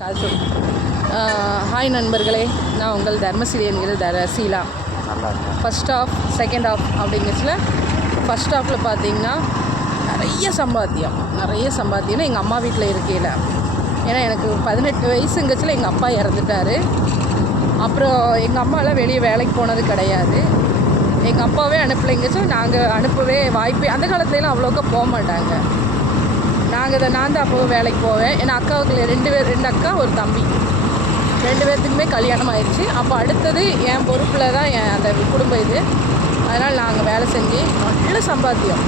காசு. ஹாய் நண்பர்களே, நான் உங்கள் தர்மசிரி என்கிற Sheela. First half second half அப்படிங்கச்சுல ஃபஸ்ட் ஆஃபில் பார்த்தீங்கன்னா நிறைய சம்பாத்தியம்னா எங்கள் அம்மா வீட்டில் இருக்கையில். ஏன்னா எனக்கு 18 வயசுங்கச்சில் எங்கள் அப்பா இறந்துட்டார். அப்புறம் எங்கள் அம்மாலாம் வெளியே வேலைக்கு போனது கிடையாது. எங்கள் அப்பாவே அனுப்பலைங்கச்சு நாங்கள் அனுப்பவே வாய்ப்பே அந்த காலத்துலலாம் அவ்வளோக்கா போக மாட்டாங்க. நான் தான் அப்போ வேலைக்கு போவேன். ஏன்னா அக்காவுக்கு ரெண்டு அக்கா ஒரு தம்பி, 2 பேர்த்துக்குமே கல்யாணம் ஆயிடுச்சு. அப்போ அடுத்தது என் பொறுப்பில் தான் அந்த குடும்பம் இது. அதனால் நாங்கள் வேலை செஞ்சு நல்ல சம்பாத்தியம்.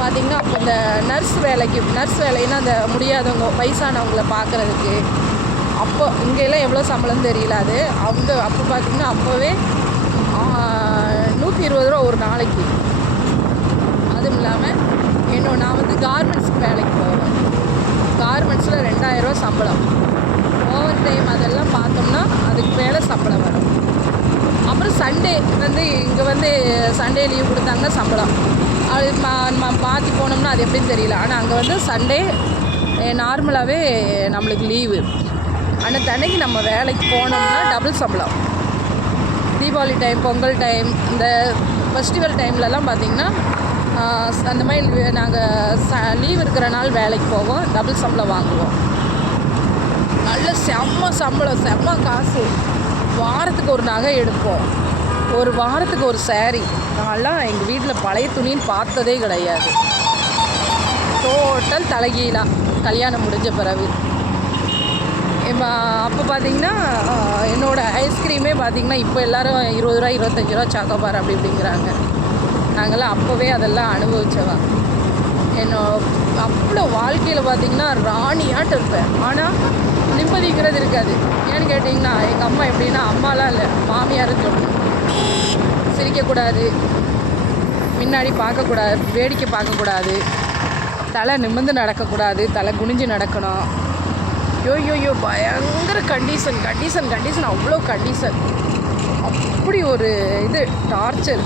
பார்த்திங்கன்னா அப்போ இந்த நர்ஸ் வேலைன்னா அந்த முடியாதவங்க வயசானவங்கள பார்க்குறதுக்கு அப்போ இங்கெல்லாம் எவ்வளோ சம்பளம் தெரியல. அது அப்போ பார்த்திங்கன்னா அப்போவே 120 ரூபா ஒரு நாளைக்கு. அதுவும் இல்லாமல் நான் கார்மெண்ட்ஸ்க்கு வேலைக்கு போவேன். கார்மெண்ட்ஸில் 2000 ரூபா சம்பளம். ஓவர் டைம் அதெல்லாம் பார்த்தோம்னா அதுக்கு மேலே சம்பளம் வரும். அப்புறம் சண்டே இங்கே சண்டே லீவ் கொடுத்தாங்க சம்பளம். அது மாற்றி போனோம்னா அது எப்படின்னு தெரியல. ஆனால் அங்கே சண்டே நார்மலாகவே நம்மளுக்கு லீவு. ஆனால் தன்னைக்கு நம்ம வேலைக்கு போனோம்னா டபுள் சம்பளம். தீபாவளி டைம், பொங்கல் டைம், இந்த ஃபெஸ்டிவல் டைம்லலாம் பார்த்திங்கன்னா அந்த மாதிரி நாங்கள் லீவ் இருக்கிற நாள் வேலைக்கு போவோம், டபுள் சம்பளம் வாங்குவோம். நல்ல செம்ம காசு. வாரத்துக்கு ஒரு நகை எடுப்போம், ஒரு வாரத்துக்கு ஒரு சேரீ. நான்லாம் எங்கள் வீட்டில் பழைய துணின்னு பார்த்ததே கிடையாது. டோட்டல் தலைகீழாக கல்யாணம் முடிஞ்ச பிறகு. அப்போ பார்த்திங்கன்னா என்னோடய ஐஸ்கிரீமே பார்த்திங்கன்னா இப்போ எல்லோரும் 20 ரூபா 25 ரூபா சாக்கோபார் அப்படி இப்படிங்கிறாங்க. நாங்கள்லாம் அப்போவே அதெல்லாம் அனுபவிச்சவா. அவ்வளோ வாழ்க்கையில் பார்த்திங்கன்னா ராணியாட்டு இருப்பேன். ஆனால் நிம்மதிக்கிறது இருக்காது. ஏன்னு கேட்டிங்கன்னா எங்கள் அம்மா எப்படின்னா, அம்மாலாம் இல்லை மாமியாருன்னு சொல்லணும். சிரிக்கக்கூடாது, முன்னாடி பார்க்கக்கூடாது, வேடிக்கை பார்க்கக்கூடாது, தலை நிமிர்ந்து நடக்கக்கூடாது, தலை குனிஞ்சு நடக்கணும். யோ பயங்கர கண்டிஷன் அவ்வளோ கண்டிஷன். அப்படி ஒரு டார்ச்சர்.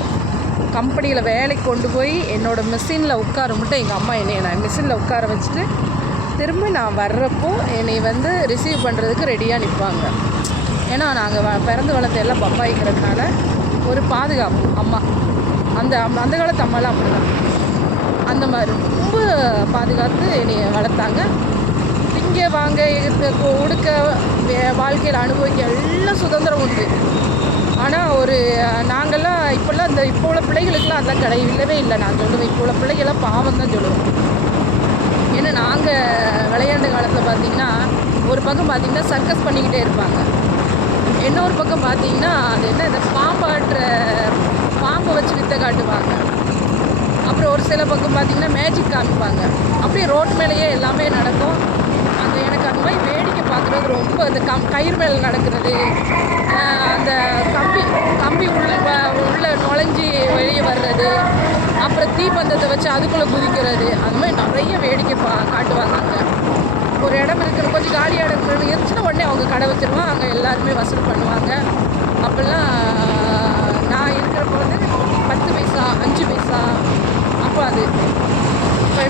கம்பெனியில் வேலைக்கு கொண்டு போய் என்னோடய மிஷினில் உட்கார மட்டும் எங்கள் அம்மா நான் மிஷினில் உட்கார வச்சுட்டு திரும்ப நான் வர்றப்போ என்னை ரிசீவ் பண்ணுறதுக்கு ரெடியாக நிற்பாங்க. ஏன்னா நாங்கள் பிறந்து வளர்ந்த எல்லாம் பப்பாய்க்கிறதுனால ஒரு பாதுகாப்பு அம்மா. அந்த காலத்து அம்மாலாம் அப்படி தான். அந்த மாதிரி ரொம்ப பாதுகாத்து என்னை வளர்த்தாங்க. இங்கே வாங்க உடுக்க வாழ்க்கையில் அனுபவிக்க எல்லாம் சுதந்திரம் உண்டு. ஆனால் நாங்கள்லாம் இப்போ உள்ள பிள்ளைகளுக்கெல்லாம் அதெல்லாம் இல்லவே இல்லை. நான் சொல்லுவேன், இப்போ உள்ள பிள்ளைகள்லாம் பாவம் தான் சொல்லுவேன். ஏன்னா நாங்கள் விளையாண்டு காலத்தில் பார்த்திங்கன்னா ஒரு பக்கம் பார்த்திங்கன்னா சர்க்கஸ் பண்ணிக்கிட்டே இருப்பாங்க, இன்னொரு பக்கம் பார்த்திங்கன்னா அது இந்த பாம்பை வச்சு வித்தை காட்டுவாங்க. அப்புறம் ஒரு சில பக்கம் பார்த்திங்கன்னா மேஜிக் காமிப்பாங்க. அப்படியே ரோட் மேலேயே எல்லாமே நடக்கும். எனக்கு அந்த மாதிரி வேடிக்கை பார்க்குறது ரொம்ப, அந்த கயிறு மேலே நடக்கிறது, அந்த கம்பி உள்ள நுழைஞ்சி வெளியே வர்றது, அப்புறம் தீப்பந்தத்தை வச்சு அதுக்குள்ளே குதிக்கிறது, அது மாதிரி நிறைய வேடிக்கை காட்டுவாங்க. அங்கே ஒரு இடம் இருக்கிற கொஞ்சம் காலியாக இருக்கிறது இருந்துச்சுன்னா உடனே அவங்க கடை வச்சுருவாங்க. அங்கே எல்லாருமே வசூல் பண்ணுவாங்க. அப்போல்லாம் நான் இருக்கிறப்போ 10 பைசா 5 பைசா. அப்போ அது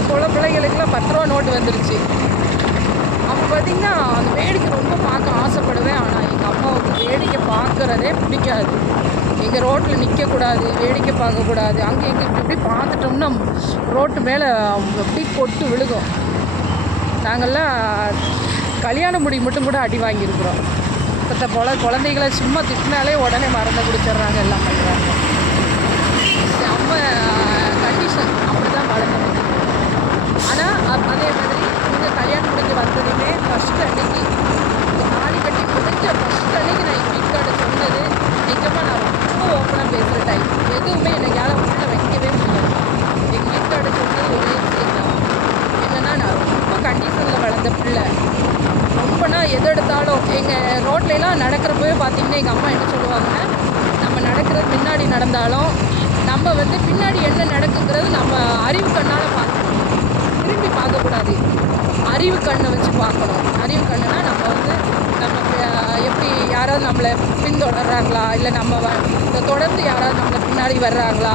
இப்போ உள்ள பிள்ளைகளுக்கெல்லாம் 10 ரூபா நோட்டு வந்துருச்சு. அப்போ பார்த்திங்கன்னா அந்த வேடிக்கை ரொம்ப பார்க்க ஆசைப்படுவேன். ஆனால் எங்கள் அம்மாவுக்கு வேடிக்கை பார்க்குறதே பிடிக்காது. எங்கள் ரோட்டில் நிற்கக்கூடாது, வேடிக்கை பார்க்கக்கூடாது. அங்கே இப்படி பார்த்துட்டோம்னா ரோட்டு மேலே அப்படி கொட்டு விழுகும். நாங்கள்லாம் கல்யாண முடி மட்டும் கூட அடி வாங்கியிருக்கிறோம். இப்போ குழந்தைகளை சும்மா திட்டினாலே உடனே மறந்து குடிச்சிட்றாங்க, எல்லாம் பண்ணுறாங்க. செம்ம கண்டிஷன். அப்படி தான் வளர்ந்தது. ஆனால் அதே மாதிரி கல்யாணம் முடிஞ்சு வந்ததுமே ஃபஸ்ட்டு அன்றைக்கி தாலி கட்டி முடிஞ்ச ஃபஸ்ட் அன்றைக்கி நான் எங்கள் வீட்டுக்கார்ட்ட சொன்னது, நிஜமாக நான் ரொம்ப ஓப்பனாக பேசுகிற டைம். எதுவுமே என்னையால் உள்ள வைக்கவே முடியாது. எங்கள் வீட்டுக்கார்ட்ட சொன்னது ஒரே விஷயம் தான். என்னென்னா, நான் ரொம்ப கண்டிஷனில் வளர்ந்த பிள்ளை. ரொம்பனா எது எடுத்தாலும் எங்கள் ரோட்லலாம் நடக்கிறப்பவே பார்த்திங்கன்னா எங்கள் அம்மா என்ன சொல்லுவாங்கன்னா, நம்ம நடக்கிறது முன்னாடி நடந்தாலும் நம்ம பின்னாடி என்ன நடக்குங்கிறது நம்ம அறிவு கண்ணால் பார்க்கணும், திரும்பி பார்க்கக்கூடாது. அறிவு கண்ணை வச்சு பார்க்கணும். அறிவு கண்ணுனா நம்ம எப்படி யாராவது நம்மளை பின்தொடர்றாங்களா, இல்லை நம்ம தொடர்ந்து யாராவது நம்மளை பின்னாடி வர்றாங்களா,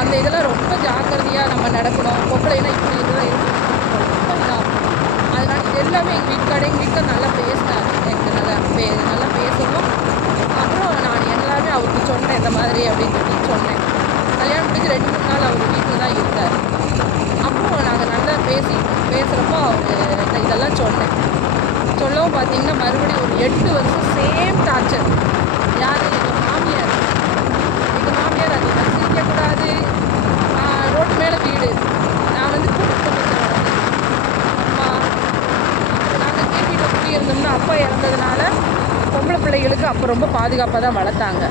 அந்த இதெல்லாம் ரொம்ப ஜாக்கிரதையாக நம்ம நடக்கணும். பொம்பளைனா இப்படி இதெல்லாம் இருக்கணும். ரொம்ப இதாக. அதனால் இது எல்லாமே எங்கள் வீட்டுக்காரங்க நல்லா பேச அப்புறம் பார்த்திங்கன்னா மறுபடியும் ஒரு 8 வருஷம் சேம் டார்ச்சர். யார்? எங்கள் மாமியார். எங்கள் மாமியார் அது வசிக்கக்கூடாது, ரோட்டு மேலே வீடு. நான் வந்து கூட்டு குடும்பத்தில் வளர்ந்தேன். அம்மா அப்புறம் நாங்கள் கீழ் வீட்டில் குடியிருந்தோம்னா அப்பா இறந்ததுனால பொம்பளை பிள்ளைகளுக்கு அப்போ ரொம்ப பாதுகாப்பாக தான் வளர்த்தாங்க.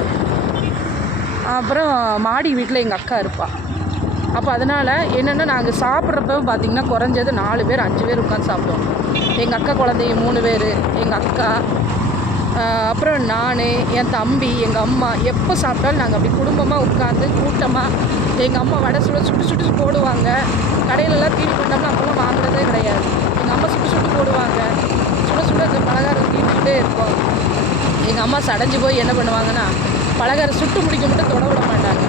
அப்புறம் மாடி வீட்டில் எங்கள் அக்கா இருப்பாள். அப்போ அதனால் என்னென்னா நாங்கள் சாப்பிட்றப்ப பார்த்திங்கன்னா குறைஞ்சது 4 பேர் 5 பேர் உட்காந்து சாப்பிடுவோம். எங்கள் அக்கா குழந்தைங்க 3 பேர், எங்கள் அக்கா, அப்புறம் நான், என் தம்பி, எங்கள் அம்மா. எப்போ சாப்பிட்டாலும் நாங்கள் அப்படி குடும்பமாக உட்காந்து கூட்டமாக எங்கள் அம்மா வடை சுட்டு போடுவாங்க. கடையிலலாம் தீனி பண்ணோம்னா அப்போல்லாம் வாங்குறதே கிடையாது. எங்கள் அம்மா சுட்டு போடுவாங்க. சுட இந்த பலகாரம் தீண்டிகிட்டே இருக்கும். எங்கள் அம்மா சடைஞ்சு போய் என்ன பண்ணுவாங்கன்னா பலகாரம் சுட்டு முடிக்க மட்டும் தொட விட மாட்டாங்க.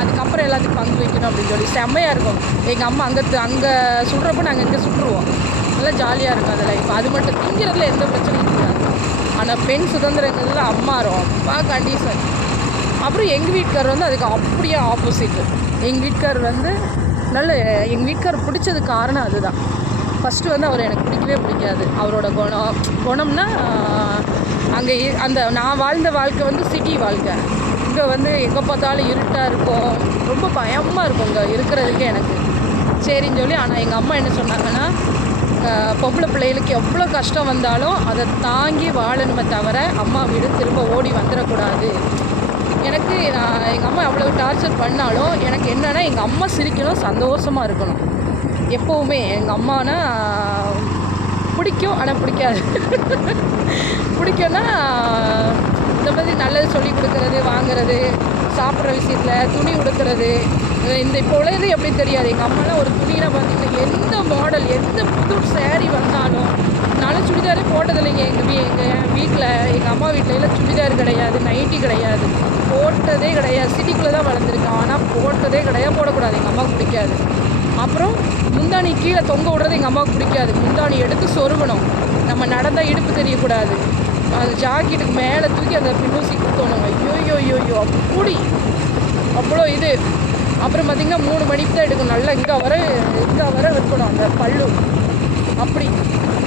அதுக்கப்புறம் எல்லாத்துக்கும் பங்கு வைக்கணும் அப்படின்னு சொல்லி செம்மையாக இருக்கும். எங்கள் அம்மா அங்கே சுடுறப்போ நாங்கள் இங்கே சுட்டுருவோம். நல்லா ஜாலியாக இருக்கும் அதில். இப்போ அது மட்டும் திங்கிறதுல எந்த பிரச்சனையும் இருக்காது. ஆனால் பெண் சுதந்திரங்கிறதுல அம்மா ரொம்ப கண்டிஷன். அப்புறம் எங்கள் வீட்டுக்காரர் வந்து அதுக்கு அப்படியே ஆப்போசிட்டு. எங்கள் வீட்டுக்காரர் வந்து எங்கள் வீட்டுக்காரர் பிடிச்சது காரணம் அதுதான். ஃபஸ்ட்டு வந்து அவர் எனக்கு பிடிக்கவே பிடிக்காது. அவரோட குணம்னா அங்கே அந்த நான் வாழ்ந்த வாழ்க்கை வந்து சிட்டி வாழ்க்கை. இங்கே வந்து எங்கே பார்த்தாலும் இருட்டாக இருக்கும், ரொம்ப பயமாக இருக்கும் இங்கே இருக்கிறதுக்கு எனக்கு. சரின்னு சொல்லி, ஆனால் எங்கள் அம்மா என்ன சொன்னாங்கன்னா, பொம்பளை பிள்ளைகளுக்கு எவ்வளோ கஷ்டம் வந்தாலும் அதை தாங்கி வாழணுமே தவிர அம்மா வீடு திரும்ப ஓடி வந்துடக்கூடாது. எனக்கு எங்கள் அம்மா எவ்வளோ டார்ச்சர் பண்ணாலும் எனக்கு என்னென்னா எங்கள் அம்மா சிரிக்கணும், சந்தோஷமாக இருக்கணும். எப்போவுமே எங்கள் அம்மானா பிடிக்கும், ஆனால் பிடிக்காது. பிடிக்கும்னா இந்த மாதிரி நல்லது சொல்லி கொடுக்குறது, வாங்குறது, சாப்பிட்ற விஷயத்தில், துணி உடுக்கிறது. இப்போ உள்ளது எப்படி தெரியாது. எங்கள் அம்மாலாம் ஒரு துணினா பார்த்திங்கன்னா எந்த மாடல், எந்த புது சேரீ வந்தாலும், நானும் சுடிதாரே போட்டதில்லைங்க. எங்கள் வீட்டில், எங்கள் அம்மா வீட்டிலலாம் சுடிதார் கிடையாது, நைட்டி கிடையாது, போட்டதே கிடையாது. சிட்டிக்குள்ளே தான் வளர்ந்துருக்கேன், ஆனால் போட்டதே கிடையாது. போடக்கூடாது, எங்கள் அம்மாவுக்கு பிடிக்காது. அப்புறம் முந்தானி கீழே தொங்க விடுறது எங்கள் அம்மாவுக்கு பிடிக்காது. முந்தானி எடுத்து சொருகணும், நம்ம நடந்தால் இடுப்பு தெரியக்கூடாது. அது ஜாக்கெட்டுக்கு மேலே தூக்கி அந்த பின்னூசி குத்தணும். ஐயோ அப்படி அவ்வளோ இது. அப்புறம் பார்த்திங்கன்னா 3 மணிக்கு தான் எடுக்கணும். நல்லா இங்கே வர இருக்கணும் அந்த பல்லு அப்படி.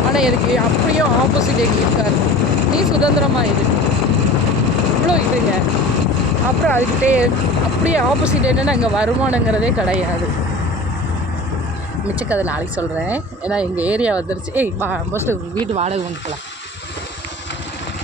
ஆனால் எனக்கு அப்படியும் ஆப்போசிட் எங்கள் இருக்காரு. நீ சுதந்திரமாக இது இவ்வளோ இதுங்க. அப்புறம் அதுக்கிட்டே அப்படியே ஆப்போசிட் என்னென்னா இங்கே வருமானங்கிறதே கிடையாது. மிச்ச கதை நாளைக்கு சொல்கிறேன். ஏன்னா எங்கள் ஏரியா வந்துருச்சு. மோஸ்ட்லி வீட்டு வாடகை வந்துக்கலாம்.